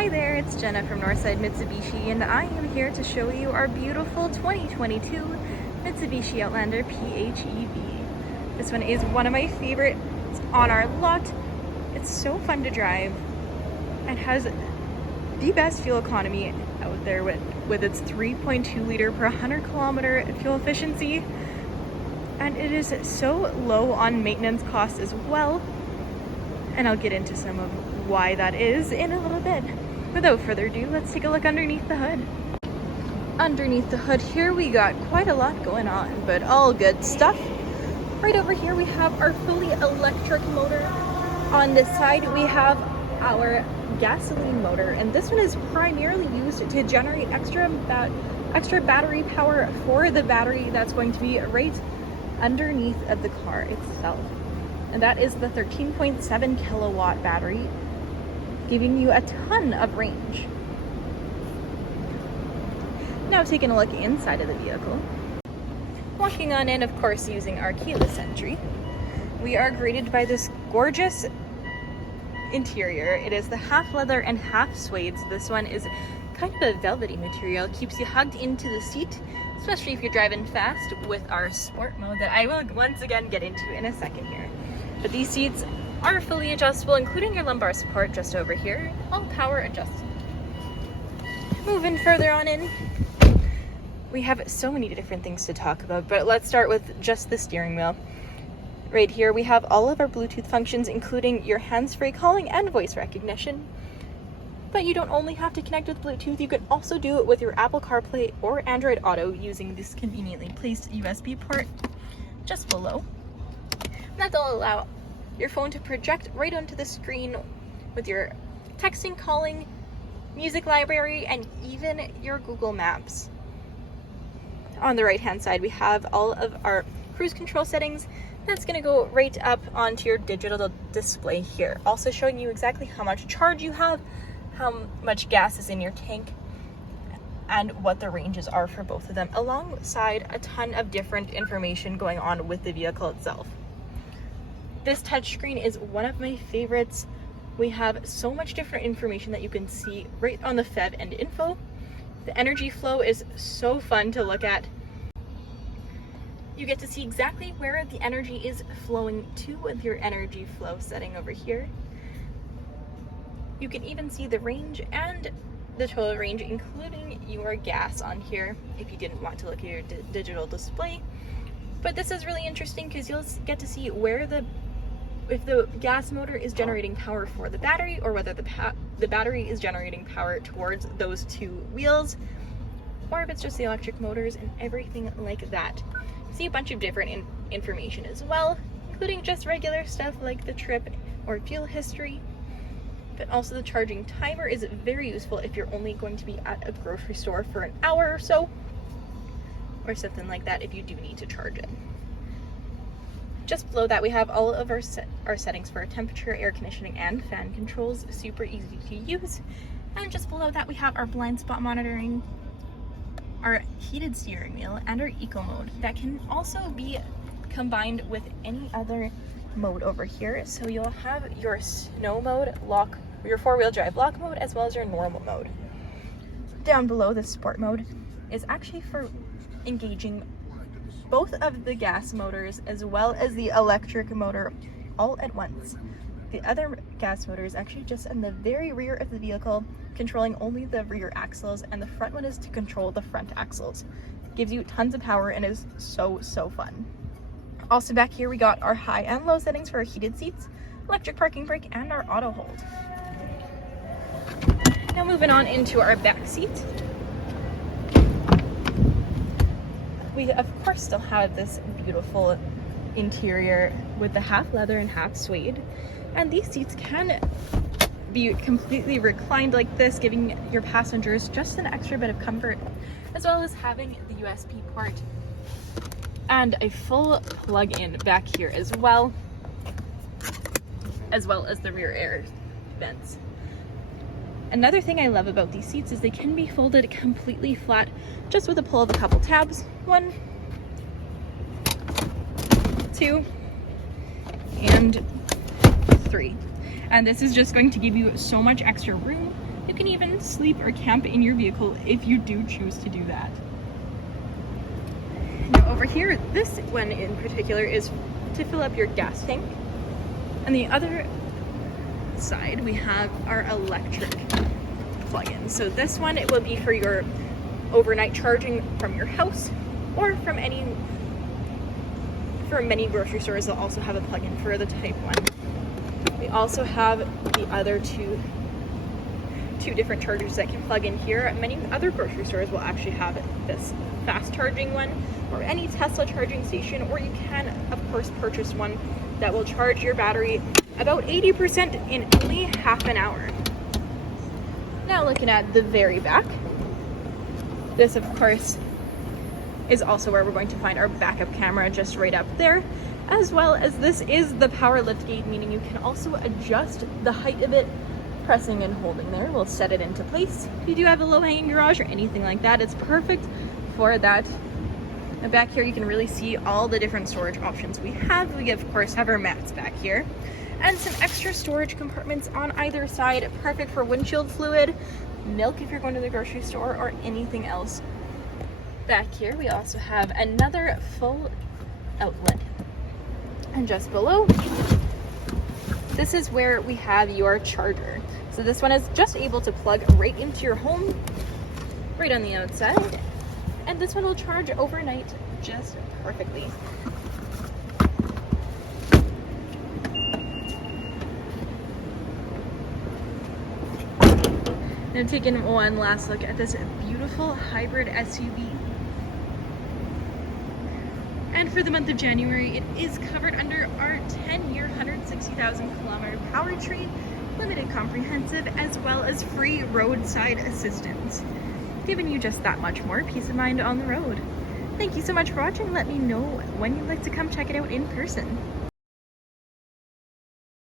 Hi there, it's Jenna from Northside Mitsubishi, and I am here to show you our beautiful 2022 Mitsubishi Outlander PHEV. This one is one of my favorites on our lot. It's so fun to drive and has the best fuel economy out there with its 3.2 liter per 100 kilometer fuel efficiency. And it is so low on maintenance costs as well. And I'll get into some of why that is in a little bit. Without further ado, let's take a look underneath the hood. Underneath the hood here, we got quite a lot going on, but all good stuff. Right over here, we have our fully electric motor. On this side, we have our gasoline motor, and this one is primarily used to generate extra battery power for the battery that's going to be right underneath of the car itself. And that is the 13.7 kilowatt battery, giving you a ton of range. Now taking a look inside of the vehicle. Walking on in, of course, using our keyless entry, we are greeted by this gorgeous interior. It is the half leather and half suede. This one is kind of a velvety material. It keeps you hugged into the seat, especially if you're driving fast, with our sport mode that I will once again get into in a second here. But these seats are fully adjustable, including your lumbar support just over here, all power adjusted. Moving further on in, we have so many different things to talk about, but let's start with just the steering wheel. Right here we have all of our Bluetooth functions, including your hands-free calling and voice recognition. But you don't only have to connect with Bluetooth, you can also do it with your Apple CarPlay or Android Auto using this conveniently placed USB port just below. That'll allow your phone to project right onto the screen with your texting, calling, music library, and even your Google Maps. On the right hand side, we have all of our cruise control settings. That's going to go right up onto your digital display here, also showing you exactly how much charge you have, how much gas is in your tank, and what the ranges are for both of them, alongside a ton of different information going on with the vehicle itself. This touchscreen is one of my favorites. We have so much different information that you can see right on the PHEV and info. The energy flow is so fun to look at. You get to see exactly where the energy is flowing to with your energy flow setting over here. You can even see the range and the total range, including your gas on here if you didn't want to look at your digital display. But this is really interesting because you'll get to see where if the gas motor is generating power for the battery, or whether the battery is generating power towards those two wheels, or if it's just the electric motors and everything like that. See a bunch of different information as well, including just regular stuff like the trip or fuel history. But also the charging timer is very useful if you're only going to be at a grocery store for an hour or so, or something like that if you do need to charge it. Just below that, we have all of our settings for temperature, air conditioning, and fan controls, super easy to use. And just below that, we have our blind spot monitoring, our heated steering wheel, and our eco mode that can also be combined with any other mode over here. So you'll have your snow mode, your four-wheel drive lock mode, as well as your normal mode. Down below, the sport mode is actually for engaging both of the gas motors as well as the electric motor all at once. The other gas motor is actually just in the very rear of the vehicle, controlling only the rear axles, and the front one is to control the front axles. It gives you tons of power and is so fun. Also back here, we got our high and low settings for our heated seats, electric parking brake, and our auto hold. Now moving on into our back seat. We of course still have this beautiful interior with the half leather and half suede, and these seats can be completely reclined like this, giving your passengers just an extra bit of comfort, as well as having the USB port and a full plug-in back here as well as the rear air vents. Another thing I love about these seats is they can be folded completely flat just with a pull of a couple tabs. 1, 2, and 3. And this is just going to give you so much extra room You can even sleep or camp in your vehicle if you do choose to do that. Now over here, this one in particular is to fill up your gas tank. On the other side, we have our electric plug-in. So this one, it will be for your overnight charging from your house or from for many grocery stores. They'll also have a plug-in for the Type 1. We also have the other two different chargers that can plug in here. Many other grocery stores will actually have this fast charging one, or any Tesla charging station, or you can of course purchase one that will charge your battery about 80% in only half an hour. Now looking at the very back, this of course is also where we're going to find our backup camera, just right up there, as well as this is the power lift gate, meaning you can also adjust the height of it. Pressing and holding there will set it into place. If you do have a low-hanging garage or anything like that, it's perfect for that. And back here you can really see all the different storage options we have. We of course have our mats back here and some extra storage compartments on either side, perfect for windshield fluid, milk if you're going to the grocery store, or anything else. Back here we also have another full outlet, and just below, this is where we have your charger. So this one is just able to plug right into your home, right on the outside, and this one will charge overnight just perfectly. Now taking one last look at this beautiful hybrid SUV. And for the month of January, it is covered under our 10-year, 160,000 kilometer powertrain, limited comprehensive, as well as free roadside assistance, giving you just that much more peace of mind on the road. Thank you so much for watching. Let me know when you'd like to come check it out in person.